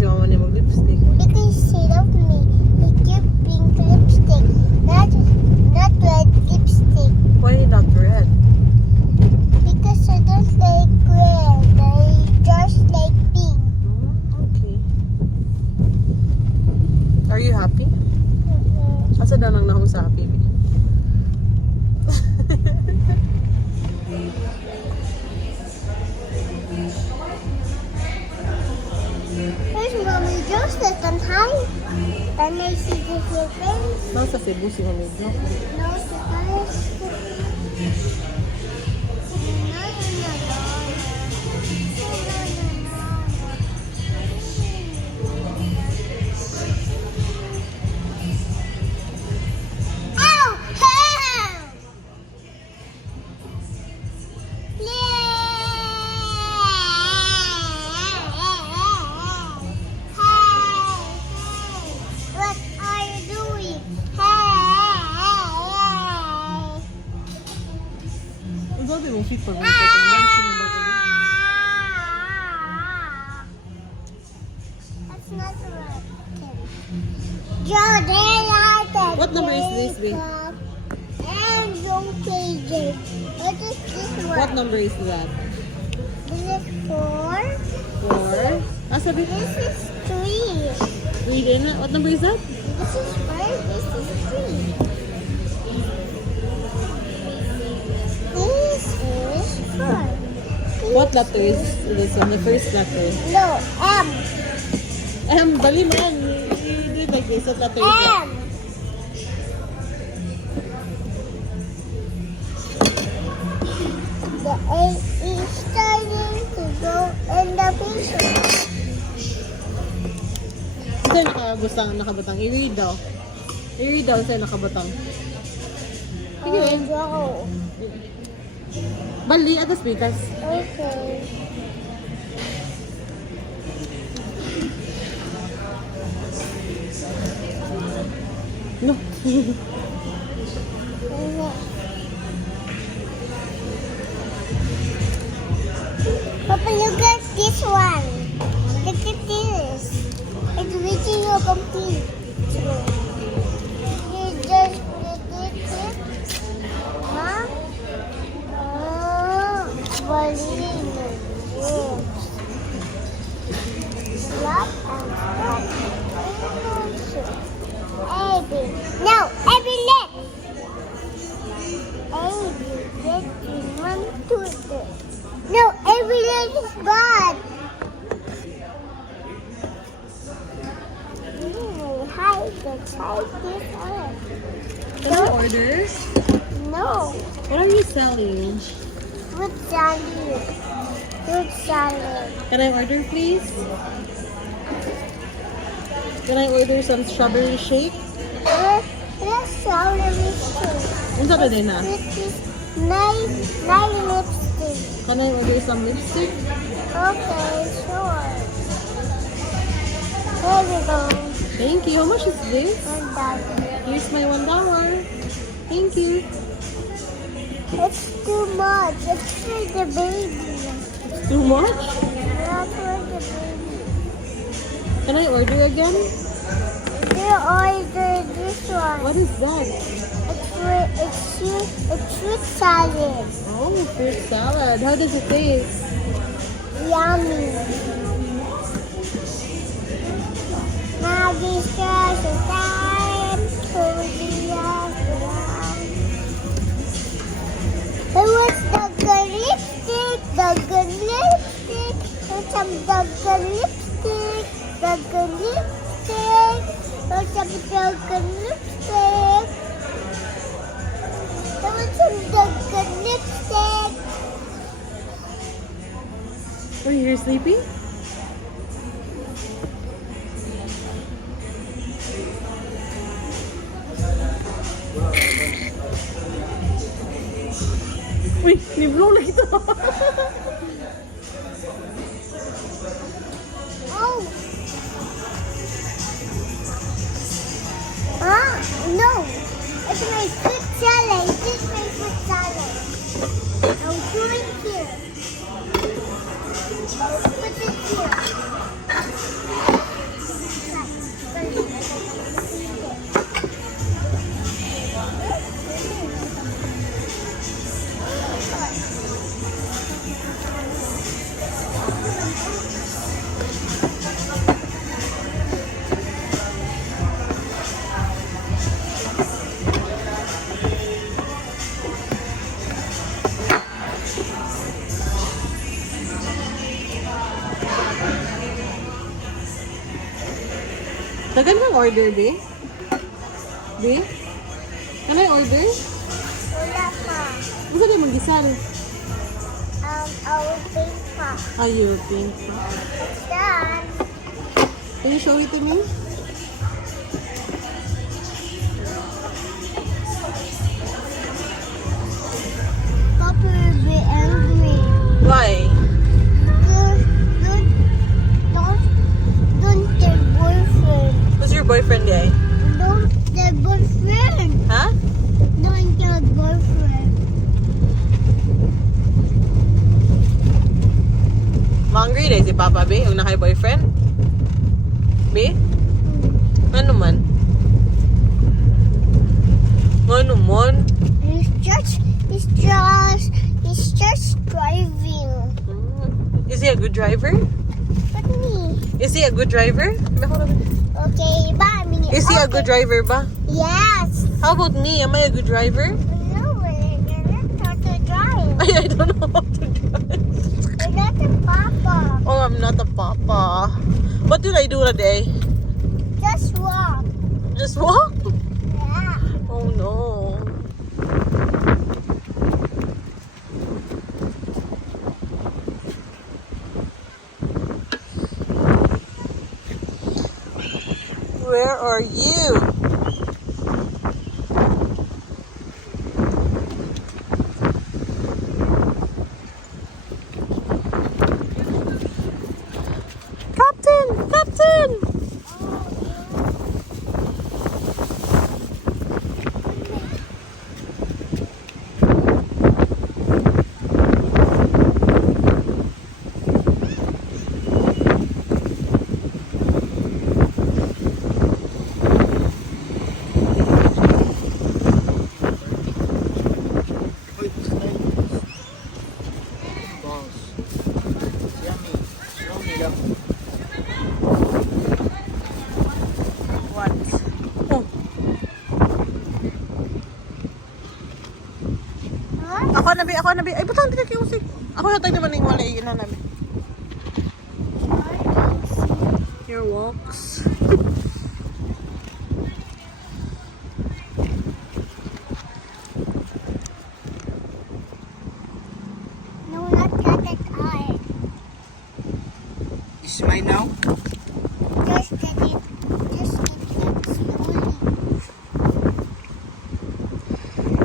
si mama niya mag-lipstick. Because she loved me. He gave pink lipstick, not red lipstick. Why not red? Because I don't like red. I just like pink. Okay. Are you happy? Asa na nang nahong sa happy? Here's Mommy Joseph and hi. And I see this your face. Nasa Cebu si Mami Jo. No surprise. Ow! Help! What are you doing? Ang sabi mo, fit pa mo. That's not right. Jordan, What number is this, babe? And your pages. What is this one? What number is that? This is 4. 4. Ah, sabi ko. This is 3. Read in it. What number is that? This is 4. This is 3. This is 4. What letter is this one? The first letter. No, M. Dali man. You did like this. What letter is that? M. The A is starting to go in the picture. Saan nakabutang? I-read daw. I-read daw saan nakabutang. Sige. Go. Bali, atas pikas. Okay. No. Papa, look at this one. Look at this. It's reaching your complete. You just put it here. Huh? Oh, balloon. Yes. Slap and stop. Abby. No, Abby, let. Abby, let me run to the. No, every leg is bad. Hide this on. Can I order? No, What are you selling? fruit salad. Fruit salad. Can I order, please? Can I order some strawberry shake? Let's celery shake. Ano sa din na? This is nine lipstick. Can I order some lipstick? Okay, sure. Here we go. Thank you. How much is this? And that. Here's my $1. Thank you. It's too much. It's for the baby. Too much? Not for the baby. Can I order again? They order this one. What is that? It's fruit salad. Oh, fruit salad. How does it taste? Yummy. Now this is the time to be around. It was the good lipstick, the good lipstick, and some the good lipstick, the good lipstick, and some the good lipstick. There was some the good lipstick. Oh, you're sleepy? Uy, ni-blow lang ito. Oh. Ah, no. It's my fruit salad. This is my fruit salad. I'll do it here. I'll put it here. Dagan kang order, be? Be? Ano yung order? Wala pa. Gusto kayo mag-gisal? I will think pa. You think? It's done. Can you show it to me? Papa will be angry. Why? Don't tell boyfriend. Who's your boyfriend, guy? Don't tell boyfriend. Huh? Don't tell boyfriend. Hungry na si Papa, be? Yung naka-boyfriend? Be? Ano man? Ano man? He's just driving. Is he a good driver? But me. Is he a good driver? Okay, bye. Is he a good driver ba? Yes. How about me? Am I a good driver? No, you're not how to drive. I don't know how to drive. You're not a papa. Oh, I'm not a papa. What did I do today? Just walk. Just walk? Yeah. Oh no. Where are you? Captain! Captain! What? Oh, Huh? ako na bi. Ay, butang hindi ka usik. Ako na tayo naman yung wala yun na namin. Your walks. No, not that eye. Is mine now? Just get it. Just get it slowly.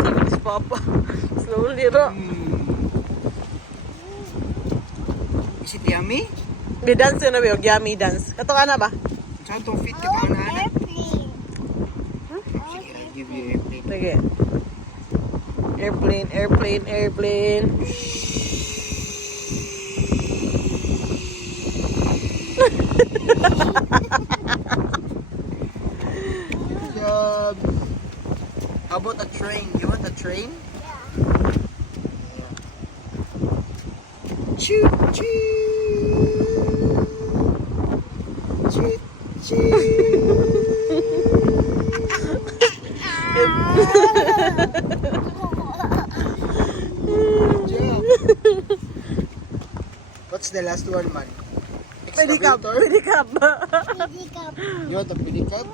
Sabi ni si Papa. Slowly, ro. Is it yummy? May dance yun na ba? Yummy dance. Kato ka na ba? Saan itong fit ka I want na? airplane. Sige, I'll give you airplane. Sige. Airplane, airplane, airplane. Good job. How about a train? You want a train? Choo choo. Choo choo. Good job. What's the last one, man? Pedicab, Excavator? pedicab. Pick up. You want a pedicab?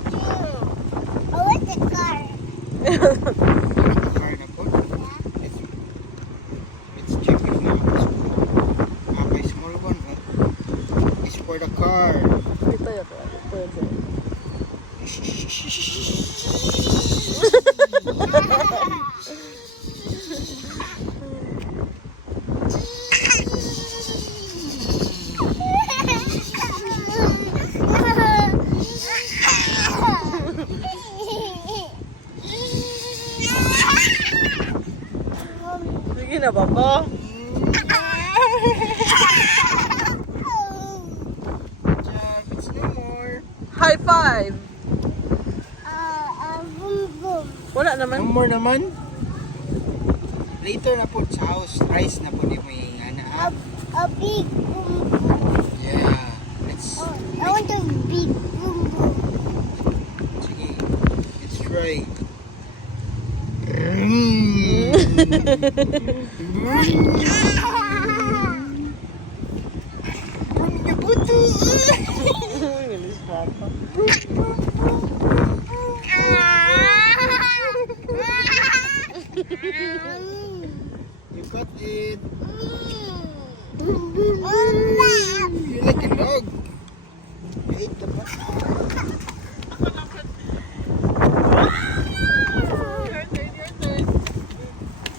I want the car. Car na po? It's cheap if na. Okay, small one. It's for the car. Ito yun. Ito yun. Sige na, Papa. Job, it's no more. High five. Boom boom. Wala No naman. more naman. Later na po sa house. Rice na po di mo yung ana. A big boom boom. Yeah. Let's I want a big boom boom. Try. Galis papa. You got it. You like a dog. You ate the butt.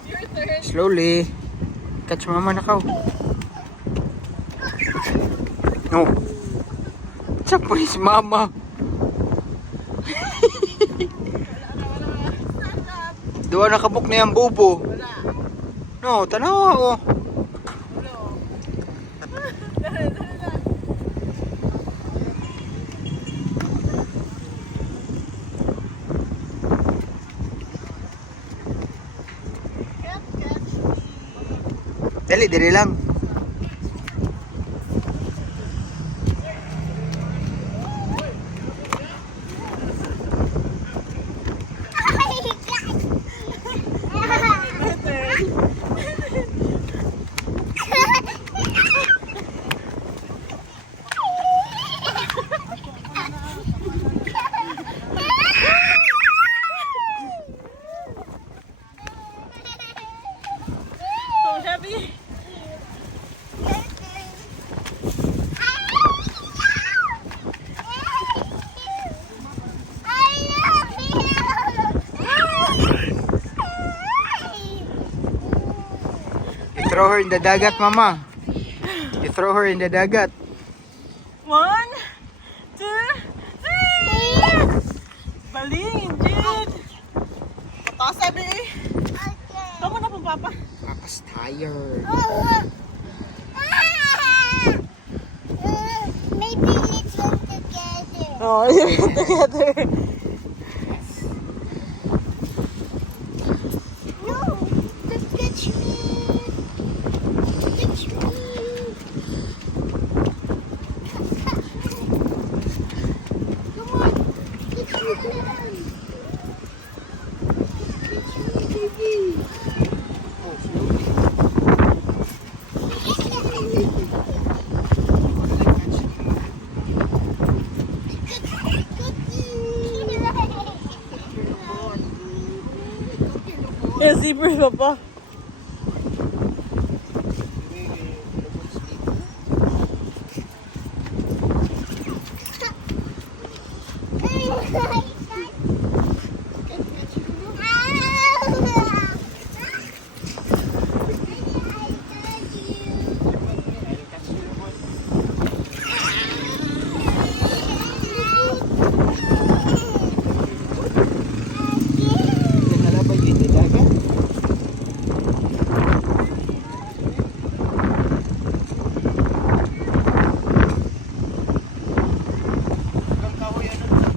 Your turn. Slowly. Catch mama na kao. No. Chapoy si mama. Duwa nakabuk na yung bubo. Wala. No, tanawa oh. Dali, dali lang. So, Shabby. You throw her in the dagat, mama. You throw her in the dagat. 1, 2, 3. Baling, Jid. Papa, sabi. Kamu na po, Papa. Papa's tired. Maybe let's run together. Oh, you're together. No, just catch me. Catch me. Come on, catch me, come on. Catch me, baby. Yung zipper, Papa. Hey,